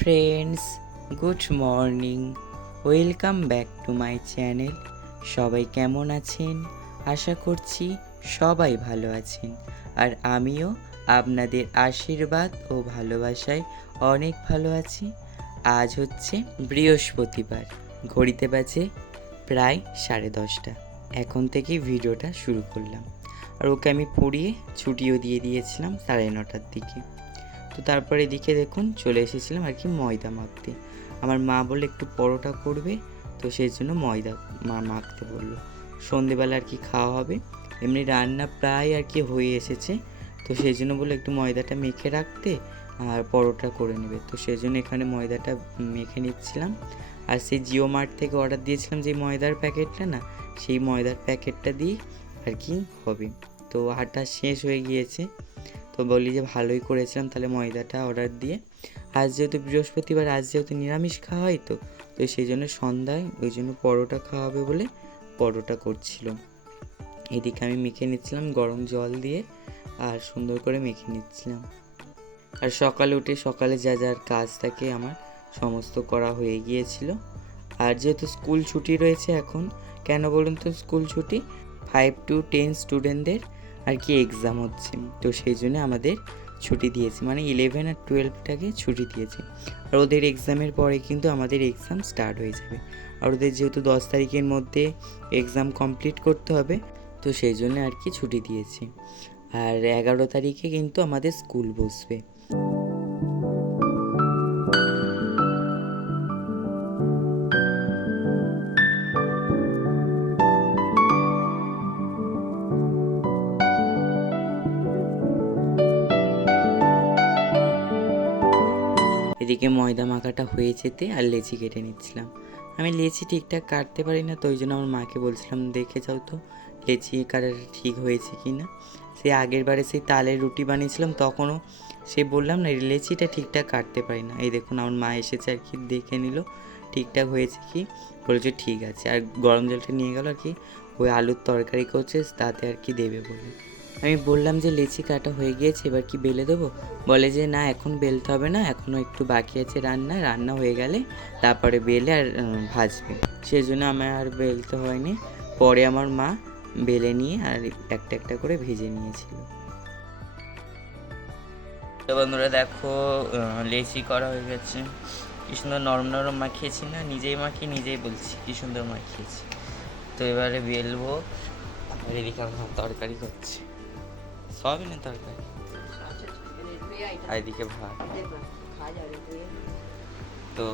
Friends, good morning. Welcome back to my channel. সবাই কেমন আছেন? আশা করছি সবাই ভালো আছেন, আর আমিও আপনাদের আশীর্বাদ ও ভালোবাসায় অনেক ভালো আছি। আজ হচ্ছে বৃহস্পতিবার, ঘড়িতে বাজে প্রায় 10:30। এখন থেকেই ভিডিওটা শুরু করলাম, আর ওকে আমি পড়িয়ে ছুটিও দিয়ে দিয়েছিলাম 9:30টার দিকে। তো তারপর এদিকে দেখুন চলে এসেছিলাম আর কি ময়দা মাখতে। আমার মা বলে একটু পরোটা করবে, তো সেই জন্য ময়দা মাখতে বললো। সন্ধেবেলা আর কি খাওয়া হবে, এমনি রান্না প্রায় আর কি হয়ে এসেছে, তো সেই জন্য বললো একটু ময়দাটা মেখে রাখতে আর পরোটা করে নেবে। তো সেই জন্য এখানে ময়দাটা মেখে নিচ্ছিলাম। আর সেই জিও মার্ট থেকে অর্ডার দিয়েছিলাম যে ময়দার প্যাকেটটা না, সেই ময়দার প্যাকেটটা দিয়ে আর কি হবে। তো আটা শেষ হয়ে গিয়েছে, তো বলি যে ভালোই করেছিলাম তাহলে ময়দাটা অর্ডার দিয়ে। আজ যেহেতু বৃহস্পতিবার, আজ যেহেতু নিরামিষ খাওয়া হয়, তো সেই জন্য সন্ধ্যায় ওই জন্য পরোটা খাওয়া হবে বলে পরোটা করছিল। এদিকে আমি মেখে নিচ্ছিলাম গরম জল দিয়ে, আর সুন্দর করে মেখে নিচ্ছিলাম। আর সকালে উঠে সকালে যা যার কাজ থাকে আমার সমস্ত করা হয়ে গিয়েছিল। আর যেহেতু স্কুল ছুটি রয়েছে এখন, কেন বলুন তো স্কুল ছুটি? 5 to 10 স্টুডেন্টদের আর কি এক্সাম হচ্ছে, তো সেই জন্য আমাদের ছুটি দিয়েছে, মানে 11 আর 12টাকে ছুটি দিয়েছে। আর ওদের এক্সামের পরে কিন্তু আমাদের এক্সাম স্টার্ট হয়ে যাবে। আর ওদের যেহেতু 10 তারিখের মধ্যে এক্সাম কমপ্লিট করতে হবে, তো সেই জন্য আর কি ছুটি দিয়েছে। আর 11 তারিখে কিন্তু আমাদের স্কুল বসবে। এদিকে ময়দা মাখাটা হয়ে যেতে আর লেচি কেটে নিচ্ছিলাম। আমি লেচি ঠিকঠাক কাটতে পারি না, তো ওই জন্য আমার মাকে বলছিলাম দেখে যাও তো লেচি কাটাটা ঠিক হয়েছে কি না। সেই আগের বারে সেই তালের রুটি বানিয়েছিলাম, তখনও সে বললাম না লেচিটা ঠিকঠাক কাটতে পারি না। এই দেখুন আমার মা এসেছে আর কি, দেখে নিল ঠিকঠাক হয়েছে কি, বলেছে ঠিক আছে। আর গরম জলটা নিয়ে গেল আর কি, ওই আলুর তরকারি করছে তাতে আর কি দেবে বলে। আমি বললাম যে লেচি কাটা হয়ে গিয়েছে, এবার কি বেলে দেবো? বলে যে না এখন বেলতে হবে না, এখনও একটু বাকি আছে, রান্না হয়ে গেলে তারপরে বেলে আর ভাজবে। সেই জন্য আমার আর বেলতে হয়নি, পরে আমার মা বেলে নিয়ে আর একটা একটা করে ভেজে নিয়েছিল। তো বন্ধুরা দেখো লেচি করা হয়ে গেছে, কি সুন্দর নরম নরম মাখিয়েছি না, নিজেই মাখিয়ে নিজেই বলছি কি সুন্দর মাখিয়েছি। তো এবারে বেলবো, আর এদিকে আমার তরকারি করছে, সয়াবিনের তরকারি, আর এদিকে ভাত। তো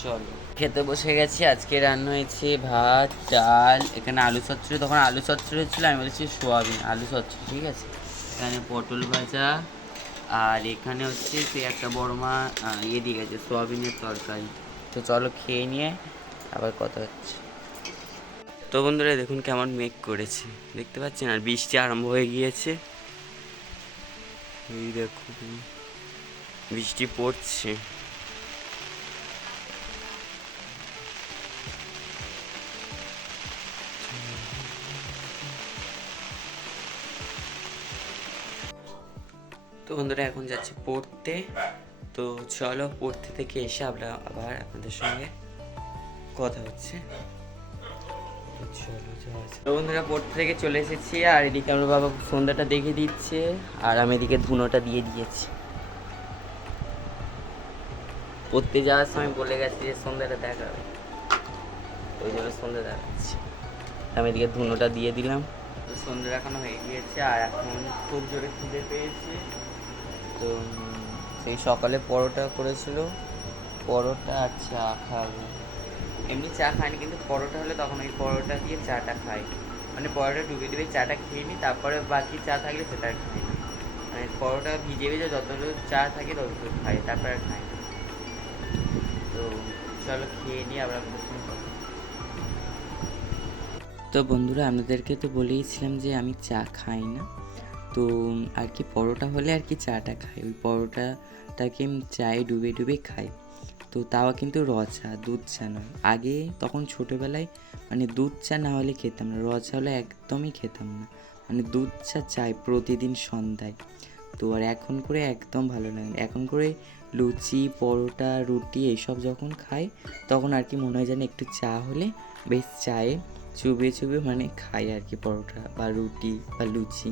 চলো খেতে বসে গেছি। আজকে রান্না হয়েছে ভাত, ডাল, এখানে আলু চচ্চড়ি, তখন আলু চচ্চড়ি হচ্ছিলো, আমি বলেছি সোয়াবিন আলু চচ্চড়ি, ঠিক আছে। এখানে পটল ভাজা, আর এখানে হচ্ছে সে একটা বড় মা ইয়ে দিয়ে গেছে সোয়াবিনের তরকারি। তো চলো খেয়ে নিয়ে আবার কথা হচ্ছে। তো বন্ধুরা দেখুন কেমন মেঘ করেছে, দেখতে পাচ্ছেন, আর বৃষ্টি আরম্ভ হয়ে গিয়েছে। এই দেখুন বৃষ্টি পড়ছে। তো বন্ধুরা এখন যাচ্ছি পড়তে, তো চলো পড়তে থেকে এসে আমরা আবার আপনাদের সঙ্গে কথা হচ্ছে। তো বন্ধুরা পড়তে থেকে চলে এসেছি, আর এদিকে আমার বাবা সন্ধ্যাটা দেখে দিচ্ছে, আর আমি এদিকে ধুনোটা দিয়ে দিয়েছি। পড়তে যাওয়ার সময় বলে গেছি যে সন্ধ্যাটা দেখাবে, ওই জন্য সন্ধ্যা দেখাচ্ছি। আমি এদিকে ধুনোটা দিয়ে দিলাম। তো সন্ধ্যা দেখানো হয়ে গিয়েছে, আর এখন খুব জোরে খিদে পেয়েছে। তো সেই সকালে পরোটা করেছিল, পরোটা আর চা খাবো। এমনি চা খাইনি, কিন্তু পরোটা হলে তখন ওই পরোটা দিয়ে চাটা খাই, মানে পরোটা ডুবে ডুবে চাটা খেয়ে নিই, তারপরে বাকি চা থাকলে সেটা খাই না। মানে পরোটা ভিজে ভিজে যতটুকু চা থাকে ততটুকু খাই, তারপরে আর খাই না। তো চলো খেয়ে নিই আবার আপনাদের সঙ্গে কথা। তো বন্ধুরা আপনাদেরকে তো বলেইছিলাম যে আমি চা খাই না, তো আর কি পরোটা হলে আর কি চাটা খাই, ওই পরোটাটাকে আমি চায়ে ডুবে ডুবে খাই। তো তাও কিন্তু র চা, দুধ চা নয়। আগে তখন ছোটোবেলায় মানে দুধ চা না হলে খেতাম না, র চা হলে একদমই খেতাম না, মানে দুধ চা চাই প্রতিদিন সন্ধ্যায়। তো আর এখন করে একদম ভালো লাগে না, এখন করে লুচি, পরোটা, রুটি এইসব যখন খাই তখন আর কি মনে হয় যেন একটু চা হলে বেশ চায়ে চুবিয়ে চুবিয়ে মানে খাই আর কি পরোটা বা রুটি বা লুচি।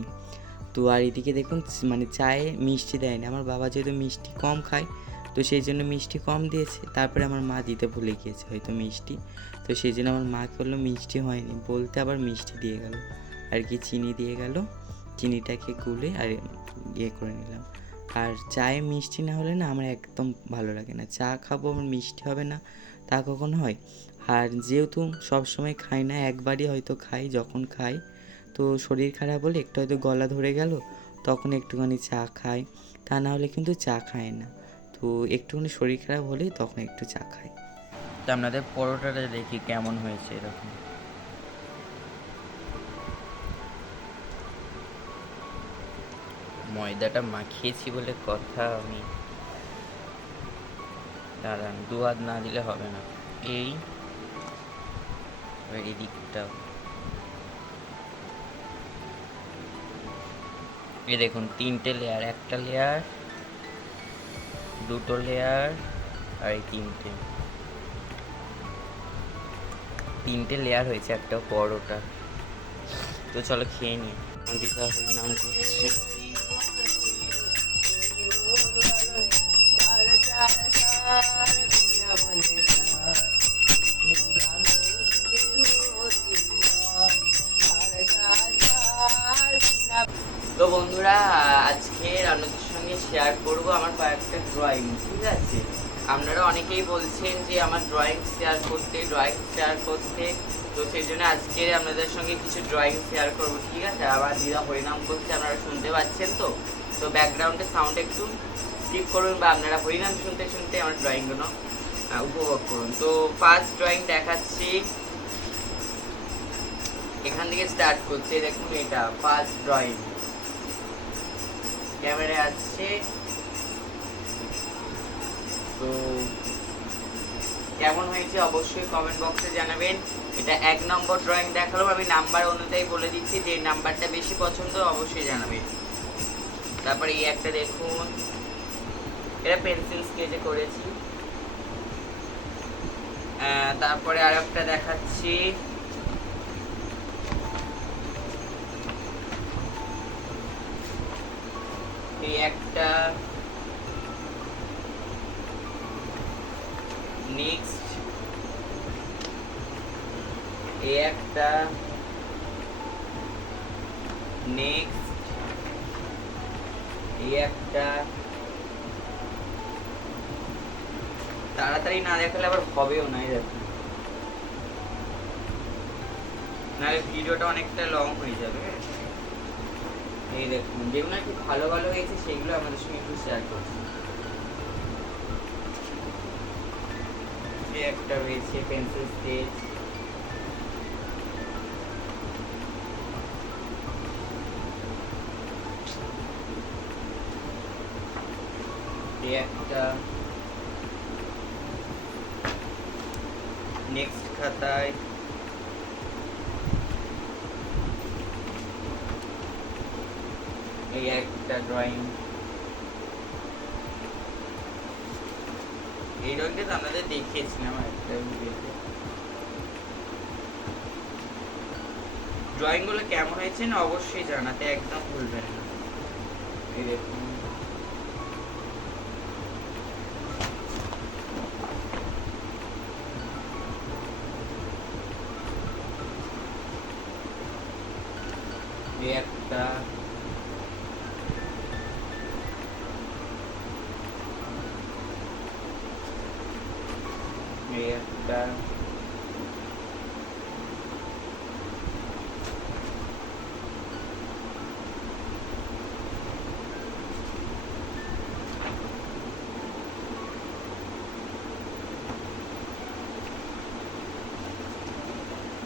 তো আর এদিকে দেখুন মানে চায়ে মিষ্টি দেয়নি, আমার বাবা যেহেতু মিষ্টি কম খায় তো সেই জন্য মিষ্টি কম দিয়েছে। তারপরে আমার মা দিতে ভুলে গিয়েছে হয়তো মিষ্টি, তো সেই জন্য আমার মা বললো মিষ্টি হয়নি বলতে আবার মিষ্টি দিয়ে গেল আর কি, চিনি দিয়ে গেল। চিনিটাকে গুলে আর ইয়ে করে নিলাম। আর চায়ে মিষ্টি না হলে না আমার একদম ভালো লাগে না, চা খাবো আমার মিষ্টি হবে না তা কখনো হয়। আর যেহেতু সবসময় খাই না, একবারই হয়তো খাই, যখন খাই তো শরীর খারাপ হলে একটু হয়তো গলা ধরে গেল তখন একটুখানি চা খাই, তা না হলে কিন্তু চা খায় না। তো একটুখানি শরীর খারাপ হলেই তখন একটু চা খাই। তো আপনাদের পরোটাটা দেখি কেমন হয়েছে। এরকম ময়দাটা মাখিয়েছি বলে কথা, আমি দাঁড়ান দু হাত না দিলে হবে না। এই দিকটাও এই দেখুন 3টে লেয়ার, একটা লেয়ার, দুটো লেয়ার আর এই তিনটে লেয়ার হয়েছে একটা পরোটা। তো চলো খেয়ে নিই। দিদা নাম করছে। তো বন্ধুরা, আজকে আপনাদের সঙ্গে শেয়ার করব আমার কয়েকটা ড্রয়িং, ঠিক আছে? আপনারা অনেকেই বলছেন যে আমার ড্রয়িং শেয়ার করতে, তো সেই জন্য আজকে আপনাদের সঙ্গে কিছু ড্রয়িং শেয়ার করব, ঠিক আছে? আবার দিদা হরিনাম করছে, আপনারা শুনতে পাচ্ছেন তো? তো ব্যাকগ্রাউন্ডে সাউন্ড একটু স্কিপ করুন বা আপনারা হরিনাম শুনতে শুনতে আমার ড্রয়িংগুলো উপভোগ করুন। তো ফার্স্ট ড্রয়িং দেখাচ্ছি, এখান থেকে স্টার্ট করছে। দেখুন এটা ফার্স্ট ড্রয়িং, ক্যামেরায় আসছে। তো কেমন হয়েছে অবশ্যই কমেন্ট বক্সে জানাবেন। এটা 1 নম্বর ড্রয়িং দেখালাম, আমি নাম্বার অনুযায়ী বলে দিচ্ছি, যে নাম্বারটা বেশি পছন্দ অবশ্যই জানাবেন। তারপরে এই একটা দেখুন, এটা পেন্সিল স্কেচে করেছি। তারপরে আর একটা দেখাচ্ছি, এই একটা। নেক্সট এই একটা, নেক্সট এই একটা। তাড়াতাড়ি না দেখালে আবার হবেও না, দেখুন নাহলে ভিডিওটা অনেকটা লং হয়ে যাবে। এই দেখুন যেগুলো একটু ভালো ভালো হয়েছে সেগুলো আমাদের সঙ্গে একটু শেয়ার করছি। একটা রয়েছে পেন্সিল স্কেচ, একটা। নেক্সট খাতায় এই একটা ড্রয়িং। এই ড্রয়িংটা তো আপনাদের দেখিয়েছিলাম একটা ভিডিওতে। ড্রয়িংগুলো কেমন হয়েছে না অবশ্যই জানাতে একদম ভুলবেন না। এই দেখুন এই একটা, এই একটা,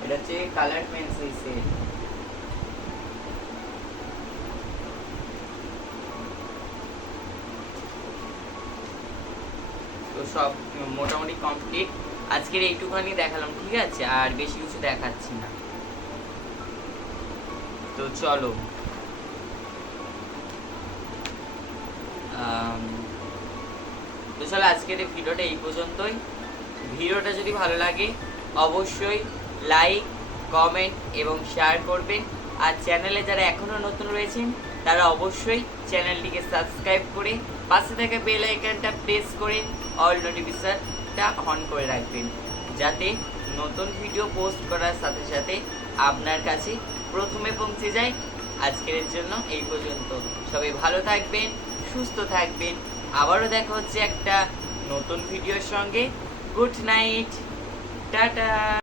এটা হচ্ছে কালার পেন্সিল সেট। তো সব মোটামুটি কমপ্লিট। আজকের এইটুখানি দেখালাম, ঠিক আছে? আর বেশি কিছু দেখাচ্ছি না। তো চলো তো চলো আজকের এই ভিডিওটা এই পর্যন্তই। ভিডিওটা যদি ভালো লাগে অবশ্যই লাইক, কমেন্ট এবং শেয়ার করবেন। আর চ্যানেলে যারা এখনও নতুন রয়েছেন তারা অবশ্যই চ্যানেলটিকে সাবস্ক্রাইব করে পাশে থাকা বেল আইকনটা প্রেস করে অল নোটিফিকেশনটা অন করে রাখবেন, যাতে নতুন ভিডিও পোস্ট করার সাথে সাথে আপনার কাছে প্রথমে পৌঁছে যায়। আজকের জন্য এই পর্যন্ত। সবাই ভালো থাকবেন, সুস্থ থাকবেন। আবারও দেখা হচ্ছে একটা নতুন ভিডিওর সঙ্গে। Good night, tata.